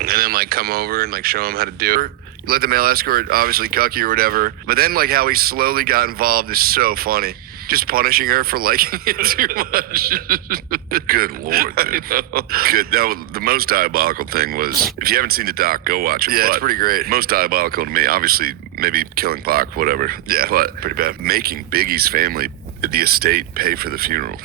and then like come over and like show him how to do it. You let the male escort obviously cuck you or whatever, but then like how he slowly got involved is so funny. Just punishing her for liking it too much. Good Lord, dude. Good. That was, the most diabolical thing was, if you haven't seen the doc, go watch it. Yeah, it's pretty great. Most diabolical to me, obviously, maybe killing PaCk, whatever. Yeah, but pretty bad. Making Biggie's family, the estate, pay for the funeral.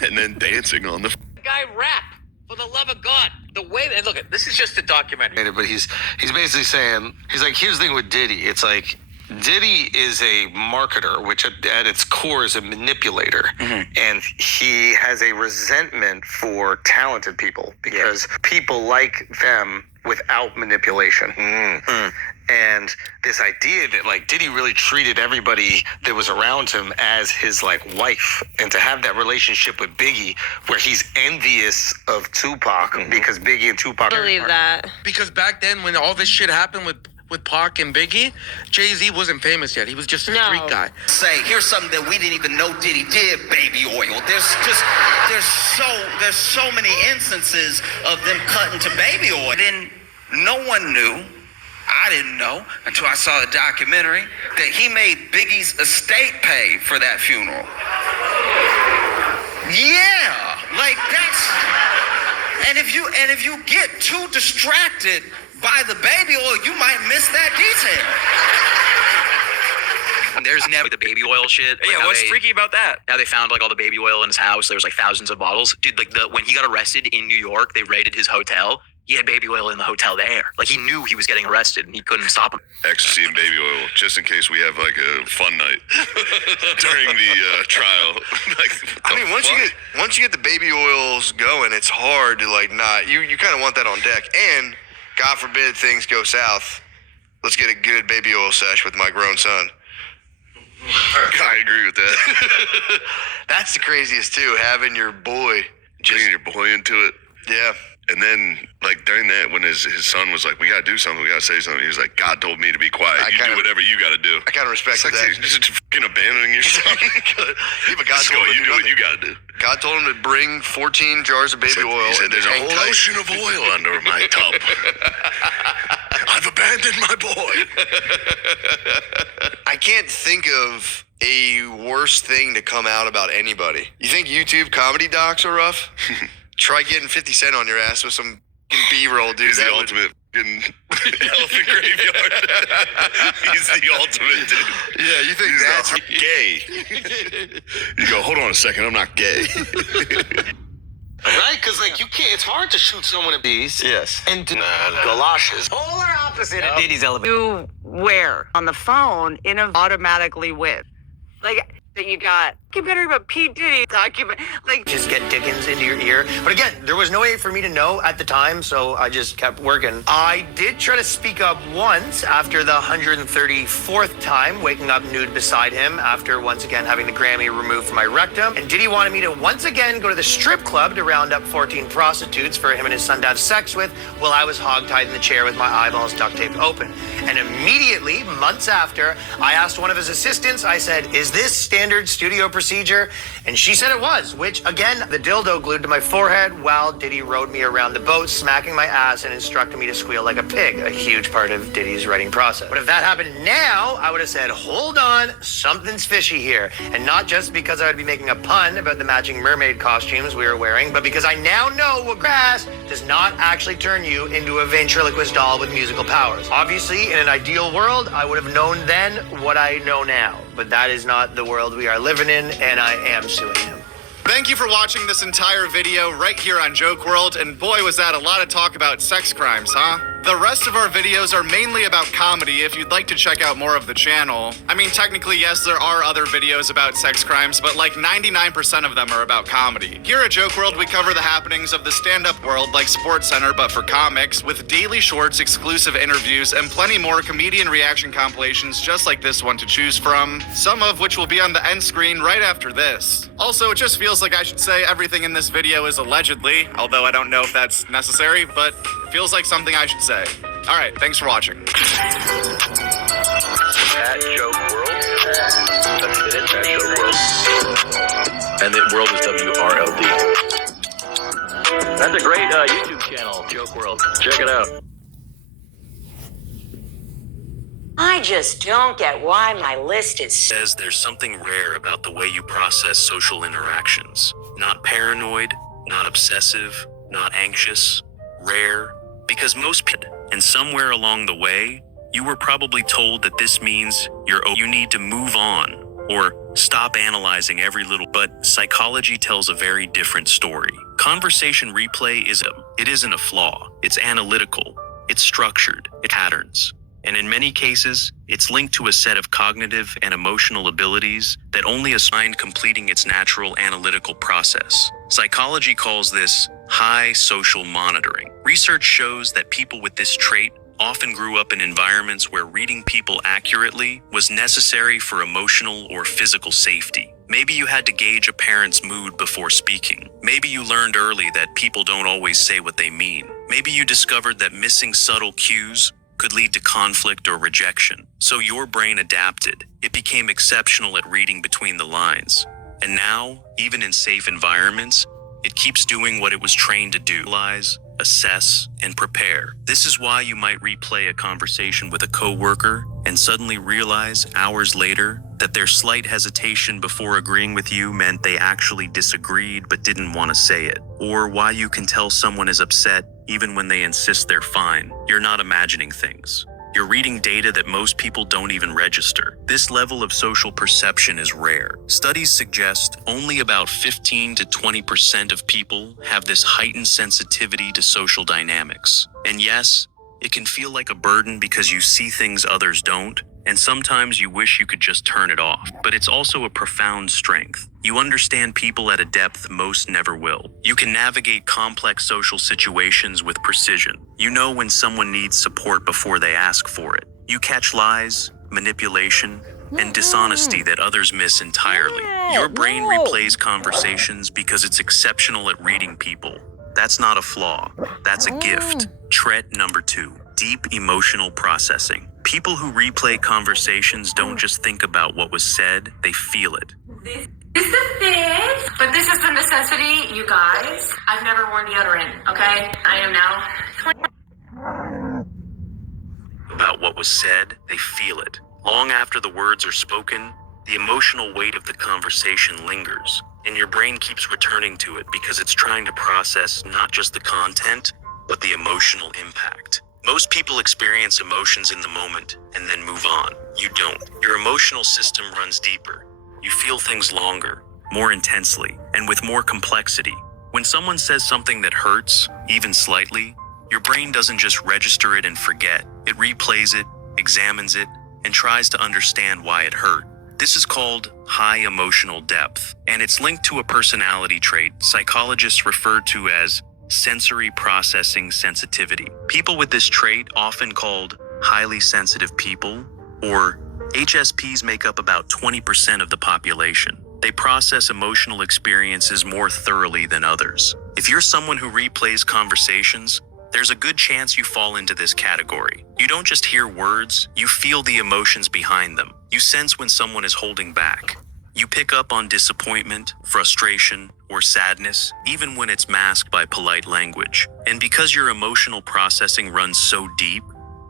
And then dancing on the... Guy rap. For the love of God, the way that, look, this is just a documentary. But he's basically saying, he's like, here's the thing with Diddy. It's like, Diddy is a marketer, which at its core is a manipulator. And he has a resentment for talented people because people like them without manipulation. And this idea that like Diddy really treated everybody that was around him as his like wife, and to have that relationship with Biggie where he's envious of Tupac because Biggie and Tupac believe that. Because back then when all this shit happened with PaCk and Biggie, Jay-Z wasn't famous yet. He was just a street guy. Say, here's something that we didn't even know Diddy did, baby oil. There's so many instances of them cutting to baby oil. Then no one knew, I didn't know until I saw the documentary, that he made Biggie's estate pay for that funeral. Yeah, like that's, and if you get too distracted by the baby oil, you might miss that detail. There's never the baby oil shit. Like What's freaky about that? Now they found like all the baby oil in his house. There was like thousands of bottles. Dude, like when he got arrested in New York, they raided his hotel. He had baby oil in the hotel there. Like he knew he was getting arrested and he couldn't stop him. Ecstasy and baby oil, just in case we have like a fun night during the trial. Like, I mean, once you get the baby oils going, it's hard to like not. You kind of want that on deck. And God forbid things go south, let's get a good baby oil sesh with my grown son. I agree with that. That's the craziest too, having your boy. Bringing your boy into it. Yeah. And then, like, during that, when his son was like, we got to do something, we got to say something, he was like, God told me to be quiet. You do whatever you got to do. I kind of respect that. You're just fucking abandoning your son. Yeah, but God told him you do what you got to do. God told him to bring 14 jars of baby oil. He said, there's a whole tight. ocean of oil under my tub. I've abandoned my boy. I can't think of a worse thing to come out about anybody. You think YouTube comedy docs are rough? Try getting 50 Cent on your ass with some B-roll, dude. He's the ultimate fucking elephant graveyard. He's the ultimate dude. Yeah, you think that's gay. You go, hold on a second, I'm not gay. Right? Because like you can't. It's hard to shoot someone in these. Yes. And galoshes. Polar opposite of Diddy's elevator. You wear on the phone in a automatically with. Like that you got documentary about P. Diddy document. Like just get Dickens into your ear. But again, there was no way for me to know at the time, so I just kept working. I did try to speak up once after the 134th time, waking up nude beside him after once again having the Grammy removed from my rectum. And Diddy wanted me to once again go to the strip club to round up 14 prostitutes for him and his son to have sex with while I was hogtied in the chair with my eyeballs duct taped open. And immediately, months after, I asked one of his assistants, I said, is this standard studio procedure? And she said it was, which again, the dildo glued to my forehead while Diddy rode me around the boat, smacking my ass and instructing me to squeal like a pig, a huge part of Diddy's writing process. But if that happened now, I would have said, hold on, something's fishy here. And not just because I would be making a pun about the matching mermaid costumes we were wearing, but because I now know what grass does not actually turn you into a ventriloquist doll with musical powers. Obviously, in an ideal world, I would have known then what I know now. But that is not the world we are living in, and I am suing him. Thank you for watching this entire video right here on Joke World, and boy was that a lot of talk about sex crimes, huh? The rest of our videos are mainly about comedy if you'd like to check out more of the channel. I mean, technically, yes, there are other videos about sex crimes, but like 99% of them are about comedy. Here at Joke World, we cover the happenings of the stand-up world like SportsCenter, but for comics, with daily shorts, exclusive interviews, and plenty more comedian reaction compilations just like this one to choose from, some of which will be on the end screen right after this. Also, it just feels like I should say everything in this video is allegedly, although I don't know if that's necessary, but it feels like something I should say. All right, thanks for watching. At Joke World. That's it, at Joke World. And the world is WRLD. That's a great YouTube channel, Joke World. Check it out. I just don't get why my list is Says there's something rare about the way you process social interactions. Not paranoid, not obsessive, not anxious. Rare, because most people, and somewhere along the way, you were probably told that this means you need to move on or stop analyzing every little. But psychology tells a very different story. Conversation replay isn't a flaw. It's analytical. It's structured. It patterns. And in many cases, it's linked to a set of cognitive and emotional abilities that only a mind completing its natural analytical process. Psychology calls this high social monitoring. Research shows that people with this trait often grew up in environments where reading people accurately was necessary for emotional or physical safety. Maybe you had to gauge a parent's mood before speaking. Maybe you learned early that people don't always say what they mean. Maybe you discovered that missing subtle cues could lead to conflict or rejection. So your brain adapted. It became exceptional at reading between the lines. And now, even in safe environments, it keeps doing what it was trained to do: analyze, assess, and prepare. This is why you might replay a conversation with a coworker and suddenly realize hours later that their slight hesitation before agreeing with you meant they actually disagreed but didn't want to say it. Or why you can tell someone is upset even when they insist they're fine. You're not imagining things. You're reading data that most people don't even register. This level of social perception is rare. Studies suggest only about 15 to 20% of people have this heightened sensitivity to social dynamics. And yes, it can feel like a burden because you see things others don't, and sometimes you wish you could just turn it off. But it's also a profound strength. You understand people at a depth most never will. You can navigate complex social situations with precision. You know when someone needs support before they ask for it. You catch lies, manipulation, and dishonesty that others miss entirely. Your brain replays conversations because it's exceptional at reading people. That's not a flaw. That's a gift. Trait number 2, deep emotional processing. People who replay conversations don't just think about what was said, they feel it. This is the fit, but this is the necessity, you guys. I've never worn deodorant, okay? I am now About what was said, they feel it. Long after the words are spoken, the emotional weight of the conversation lingers, and your brain keeps returning to it because it's trying to process not just the content, but the emotional impact. Most people experience emotions in the moment and then move on. You don't. Your emotional system runs deeper. You feel things longer, more intensely, and with more complexity. When someone says something that hurts, even slightly, your brain doesn't just register it and forget. It replays it, examines it, and tries to understand why it hurt. This is called high emotional depth, and it's linked to a personality trait psychologists refer to as sensory processing sensitivity. People with this trait, often called highly sensitive people, or HSPs, make up about 20% of the population. They process emotional experiences more thoroughly than others. If you're someone who replays conversations, there's a good chance you fall into this category. You don't just hear words, you feel the emotions behind them. You sense when someone is holding back. You pick up on disappointment, frustration, or sadness, even when it's masked by polite language. And because your emotional processing runs so deep,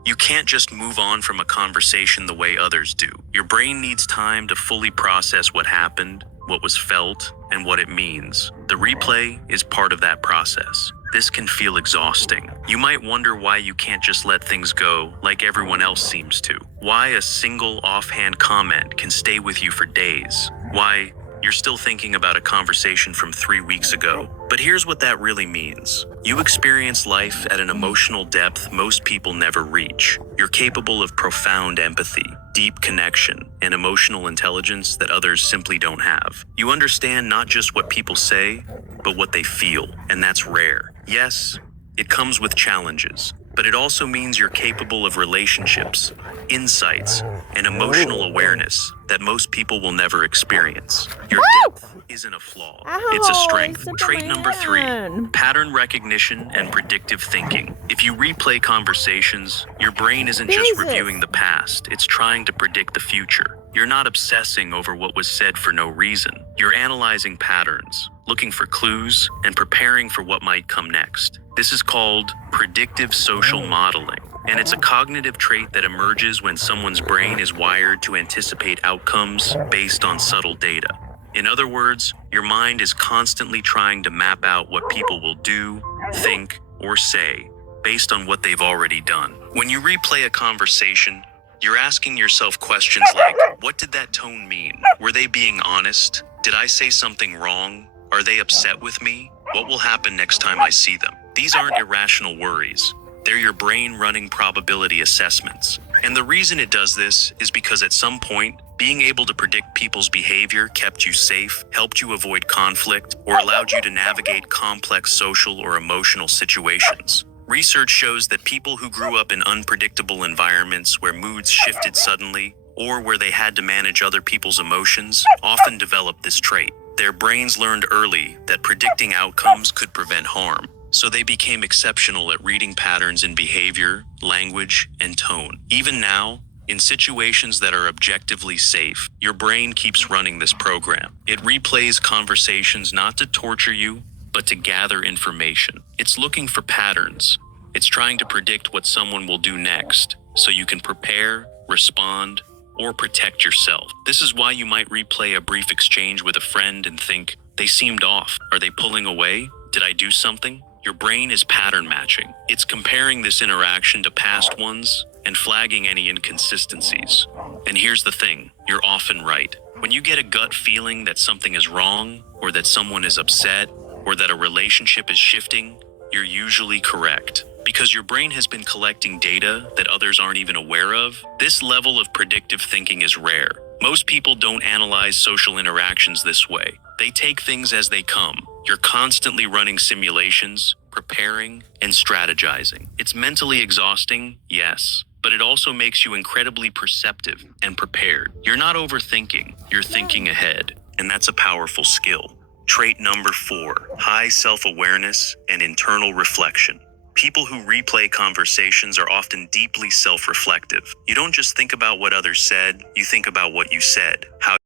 you can't just move on from a conversation the way others do. Your brain needs time to fully process what happened, what was felt, and what it means. The replay is part of that process. This can feel exhausting. You might wonder why you can't just let things go like everyone else seems to. Why a single offhand comment can stay with you for days. Why you're still thinking about a conversation from 3 weeks ago. But here's what that really means. You experience life at an emotional depth most people never reach. You're capable of profound empathy, deep connection, and emotional intelligence that others simply don't have. You understand not just what people say, but what they feel, and that's rare. Yes, it comes with challenges, but it also means you're capable of relationships, insights, and emotional awareness that most people will never experience. Your depth isn't a flaw, it's a strength. Trait number 3, pattern recognition and predictive thinking. If you replay conversations, your brain isn't just reviewing the past, it's trying to predict the future. You're not obsessing over what was said for no reason. You're analyzing patterns, looking for clues, and preparing for what might come next. This is called predictive social modeling, and it's a cognitive trait that emerges when someone's brain is wired to anticipate outcomes based on subtle data. In other words, your mind is constantly trying to map out what people will do, think, or say based on what they've already done. When you replay a conversation, you're asking yourself questions like, what did that tone mean? Were they being honest? Did I say something wrong? Are they upset with me? What will happen next time I see them? These aren't irrational worries. They're your brain running probability assessments. And the reason it does this is because at some point, being able to predict people's behavior kept you safe, helped you avoid conflict, or allowed you to navigate complex social or emotional situations. Research shows that people who grew up in unpredictable environments where moods shifted suddenly, or where they had to manage other people's emotions, often developed this trait. Their brains learned early that predicting outcomes could prevent harm, so they became exceptional at reading patterns in behavior, language, and tone. Even now, in situations that are objectively safe, your brain keeps running this program. It replays conversations not to torture you, but to gather information. It's looking for patterns. It's trying to predict what someone will do next, so you can prepare, respond, or protect yourself. This is why you might replay a brief exchange with a friend and think, they seemed off. Are they pulling away? Did I do something? Your brain is pattern matching. It's comparing this interaction to past ones and flagging any inconsistencies. And here's the thing, you're often right. When you get a gut feeling that something is wrong, or that someone is upset, or that a relationship is shifting, you're usually correct. Because your brain has been collecting data that others aren't even aware of, this level of predictive thinking is rare. Most people don't analyze social interactions this way. They take things as they come. You're constantly running simulations, preparing, and strategizing. It's mentally exhausting, yes, but it also makes you incredibly perceptive and prepared. You're not overthinking, you're thinking ahead, and that's a powerful skill. Trait number 4, high self-awareness and internal reflection. People who replay conversations are often deeply self-reflective. You don't just think about what others said, you think about what you said, how